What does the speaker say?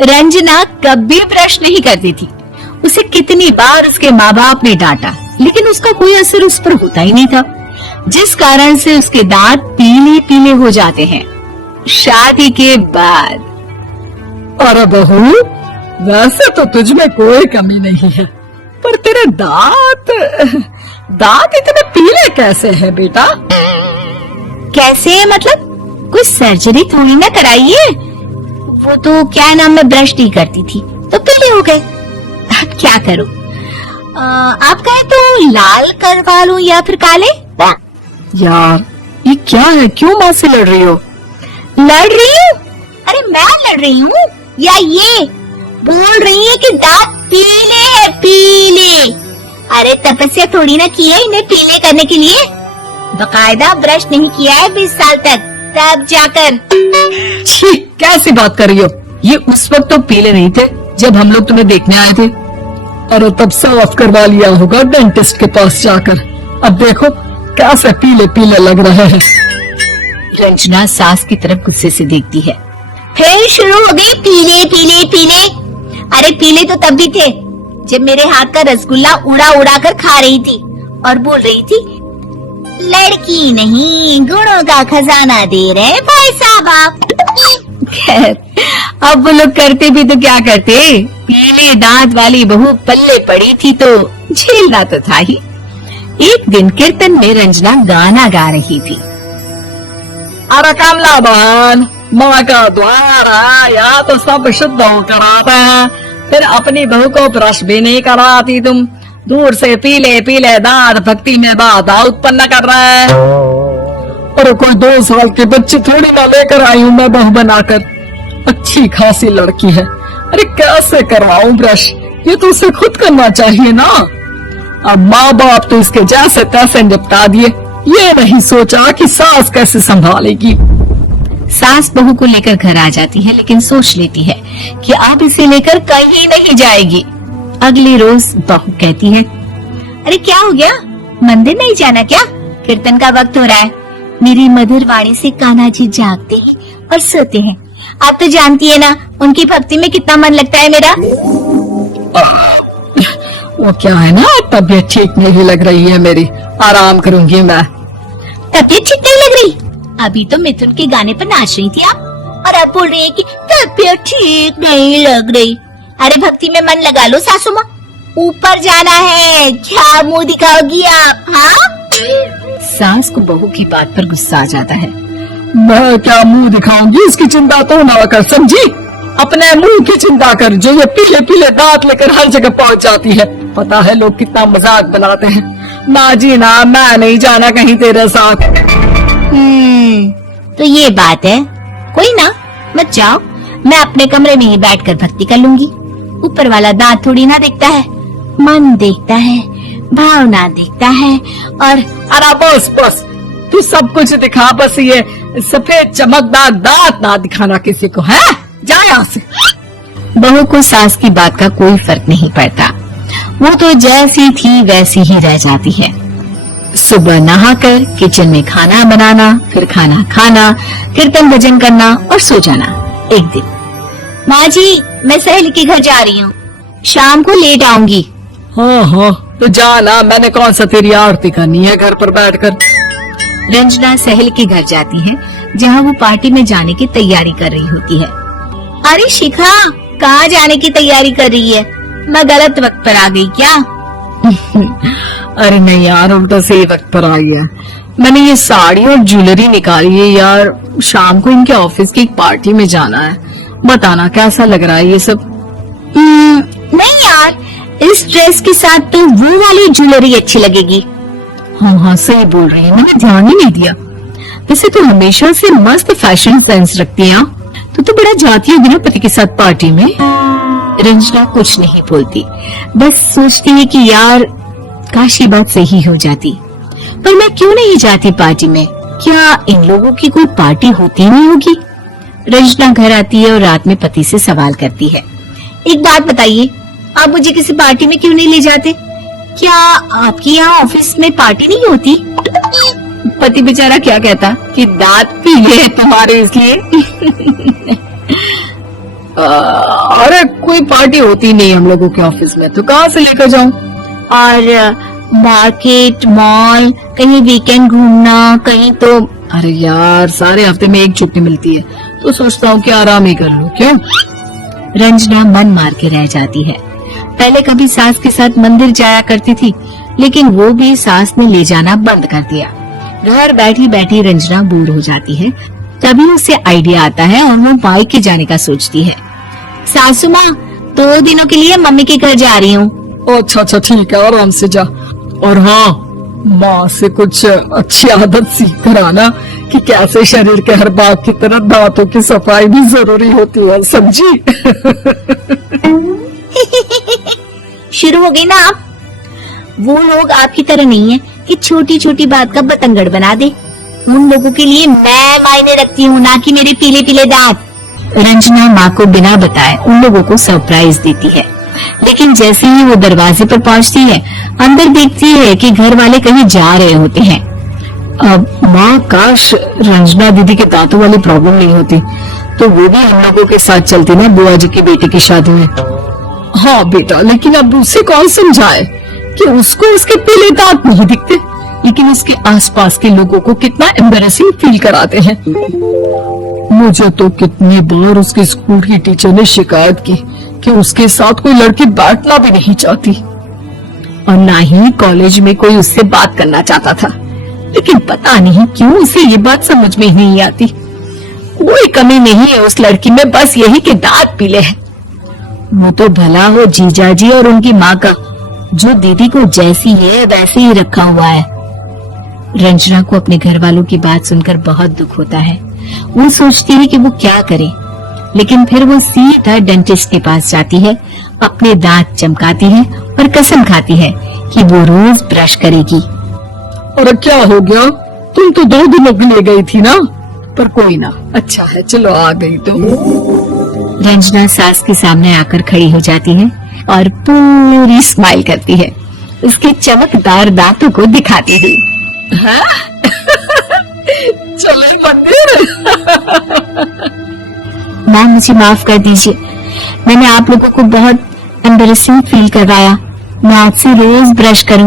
रंजना कभी ब्रश नहीं करती थी। उसे कितनी बार उसके माँ बाप ने डांटा, लेकिन उसका कोई असर उस पर होता ही नहीं था, जिस कारण से उसके दांत पीले पीले हो जाते हैं। शादी के बाद अरे बहू, वैसे तो तुझ में कोई कमी नहीं है, पर तेरे दांत इतने पीले कैसे हैं बेटा? कैसे मतलब? कोई सर्जरी थोड़ी ना कराई है। वो तो क्या नाम, मैं ब्रश नहीं करती थी तो पीले हो गए। अब क्या करूं? आप कहें तो लाल करवा लूं या फिर काले? यार ये क्या है, क्यों माँ से लड़ रही हो? लड़ रही हूँ? अरे मैं लड़ रही हूँ या ये बोल रही है कि दांत पीले है, पीले। अरे तपस्या थोड़ी ना की है इन्हें पीले करने के लिए। बकायदा ब्रश नहीं किया है 20 साल तक, तब जाकर। छी, कैसी बात कर रही हो? ये उस वक्त तो पीले नहीं थे जब हम लोग तुम्हें देखने आए थे। अरे तब साफ करवा लिया होगा डेंटिस्ट के पास जाकर। अब देखो कैसे पीले पीले लग रहे हैं। रंजना सास की तरफ गुस्से से देखती है। फिर शुरू हो गई पीले पीले पीले। अरे पीले तो तब भी थे जब मेरे हाथ का रसगुल्ला उड़ा उड़ा कर खा रही थी और बोल रही थी, लड़की नहीं गुणों का खजाना दे रहे भाई साहब आप। खैर, अब वो लोग करते भी तो क्या करते, पीले दांत वाली बहू पल्ले पड़ी थी तो झेलना तो था ही। एक दिन कीर्तन में रंजना गाना गा रही थी। अरे कमला बहन, माँ का द्वार आया तो सब शुद्ध होकर आता है, फिर अपनी बहू को ब्रश भी नहीं कराती तुम। दूर से पीले पीले दांत भक्ति में बाधा उत्पन्न कर रहा है। अरे कोई 2 साल के बच्चे थोड़ी ना लेकर आई हूँ मैं बहू बनाकर। अच्छी खासी लड़की है, अरे कैसे करवाऊं ब्रश? ये तो उसे खुद करना चाहिए ना। अब माँ बाप तो इसके जैसे तैसे निपटा दिए, ये नहीं सोचा कि सास कैसे संभालेगी। सास बहू को लेकर घर आ जाती है, लेकिन सोच लेती है कि अब इसे लेकर कहीं नहीं जाएगी। अगली रोज बहू कहती है, अरे क्या हो गया, मंदिर नहीं जाना क्या? कीर्तन का वक्त हो रहा है। मेरी मधुर वाणी से कान्हा जी जागते हैं और सोते हैं। आप तो जानती है ना उनकी भक्ति में कितना मन लगता है मेरा। वो क्या है ना, तबीयत ठीक नहीं लग रही है मेरी, आराम करूंगी मैं। तबीयत ठीक नहीं लग रही? अभी तो मिथुन के गाने पर नाच रही थी आप, और अब बोल रही है कि तबीयत ठीक नहीं लग रही। अरे भक्ति में मन लगा लो सासू माँ, ऊपर जाना है, क्या मुंह दिखाओगी आप? हाँ? सास को बहू की बात पर गुस्सा आ जाता है। मैं क्या मुंह दिखाऊंगी, इसकी चिंता तो ना कर, समझी? अपने मुंह की चिंता कर, जो ये पीले पीले दांत लेकर हर जगह पहुंच जाती है। पता है लोग कितना मजाक बनाते हैं। ना जी ना, मैं नहीं जाना कहीं तेरे साथ। तो ये बात है, कोई ना, मत जाओ, मैं अपने कमरे में ही बैठकर भक्ति कर लूंगी। ऊपर वाला दांत थोड़ी ना देखता है, मन देखता है, भावना देखता है। और अरे बस बस, तू सब कुछ दिखा, बस ये सफेद चमकदार दांत ना दिखाना किसी को, है? जा यहाँ से। बहू को सास की बात का कोई फर्क नहीं पड़ता, वो तो जैसी थी वैसी ही रह जाती है। सुबह नहाकर किचन में खाना बनाना, फिर खाना खाना, कीर्तन भजन करना और सो जाना। एक दिन, माँ जी मैं सहेली के घर जा रही हूँ, शाम को लेट आऊंगी। हाँ हाँ, तो जाना, मैंने कौन सा तेरी आरती करनी है घर पर बैठकर। रंजना सहेली के घर जाती है, जहाँ वो पार्टी में जाने की तैयारी कर रही होती है। अरे शिखा, कहाँ जाने की तैयारी कर रही है? मैं गलत वक्त पर आ गई क्या? अरे नहीं यार, हम तो सही वक्त पर आ गया। मैंने ये साड़ी और ज्वेलरी निकाली है यार, शाम को इनके ऑफिस की एक पार्टी में जाना है। बताना कैसा लग रहा है ये सब? नहीं यार, इस ड्रेस के साथ तो वो वाली ज्वेलरी अच्छी लगेगी। हाँ हाँ सही बोल रही है, मैंने ध्यान ही नहीं दिया। वैसे तो हमेशा से मस्त फैशन सेंस रखती है। तो बड़ा जाती होगी ना पति के साथ पार्टी में। रंजना कुछ नहीं बोलती, बस सोचती है कि यार काश ये बात सही हो जाती, पर मैं क्यों नहीं जाती पार्टी में? क्या इन लोगों की कोई पार्टी होती नहीं होगी? रंजना घर आती है और रात में पति से सवाल करती है, एक बात बताइए, आप मुझे किसी पार्टी में क्यों नहीं ले जाते? क्या आपकी यहाँ ऑफिस में पार्टी नहीं होती? पति बेचारा क्या कहता कि दांत पीले हैं तुम्हारे इसलिए। अरे कोई पार्टी होती नहीं हम लोगों के ऑफिस में, तो कहाँ से लेकर जाऊं? और मार्केट, मॉल, कहीं वीकेंड घूमना, कहीं तो। अरे यार सारे हफ्ते में एक छुट्टी मिलती है, तो सोचता हूँ कि आराम ही कर लूं। क्यों? रंजना मन मार के रह जाती है। पहले कभी सास के साथ मंदिर जाया करती थी, लेकिन वो भी सास ने ले जाना बंद कर दिया। घर बैठी बैठी रंजना बोर हो जाती है। तभी उसे आइडिया आता है और वो मायके जाने का सोचती है। सासू माँ, 2 दिनों के लिए मम्मी के घर जा रही हूँ। अच्छा अच्छा ठीक है, आराम से जा। और हाँ, माँ से कुछ अच्छी आदत सीख कर आना कि कैसे शरीर के हर भाग की तरह दांतों की सफाई भी जरूरी होती है, समझी? शुरू हो गई ना आप? वो लोग आपकी तरह नहीं है कि छोटी छोटी बात का बतंगड़ बना दे। उन लोगों के लिए मैं मायने रखती हूँ, ना कि मेरे पीले पीले दांत। रंजना माँ को बिना बताए उन लोगों को सरप्राइज देती है, लेकिन जैसे ही वो दरवाजे पर पहुंचती है, अंदर देखती है कि घर वाले कहीं जा रहे होते हैं। अब माँ, काश रंजना दीदी के दांतों वाली प्रॉब्लम नहीं होती, तो वो भी हम लोगों के साथ चलती ना बुआ जी की बेटी की शादी में। हाँ बेटा, लेकिन अब उसे कौन समझाए कि उसको उसके पीले दांत नहीं दिखते, लेकिन उसके आसपास के लोगों को कितना एम्बैरेसिंग फील कराते हैं। मुझे तो कितनी बार उसके स्कूल की टीचर ने शिकायत की कि उसके साथ कोई लड़की बैठना भी नहीं चाहती, और ना ही कॉलेज में कोई उससे बात करना चाहता था। लेकिन पता नहीं क्यों उसे ये बात समझ में ही नहीं आती। कोई कमी नहीं है उस लड़की में, बस यही कि दांत पीले हैं। वो तो भला हो जीजा जी और उनकी माँ का, जो दीदी को जैसी है वैसे ही रखा हुआ है। रंजना को अपने घर वालों की बात सुनकर बहुत दुख होता है। वो सोचती है कि वो क्या करे, लेकिन फिर वो सीधा डेंटिस्ट के पास जाती है, अपने दांत चमकाती है और कसम खाती है कि वो रोज ब्रश करेगी। और क्या हो गया? तुम तो 2 दिनों के लिए गई थी ना? पर कोई ना, अच्छा है, चलो आ गई तो। रंजना सास के सामने आकर खड़ी हो जाती है और पूरी स्माइल करती है, उसके चमकदार दांतों को दिखाती हुई। चले मंदिर। माँ, मुझे माफ कर दीजिए, मैंने आप लोगों को बहुत एम्बैरेसिंग फील करवाया। मैं आज से रोज ब्रश करूंगी।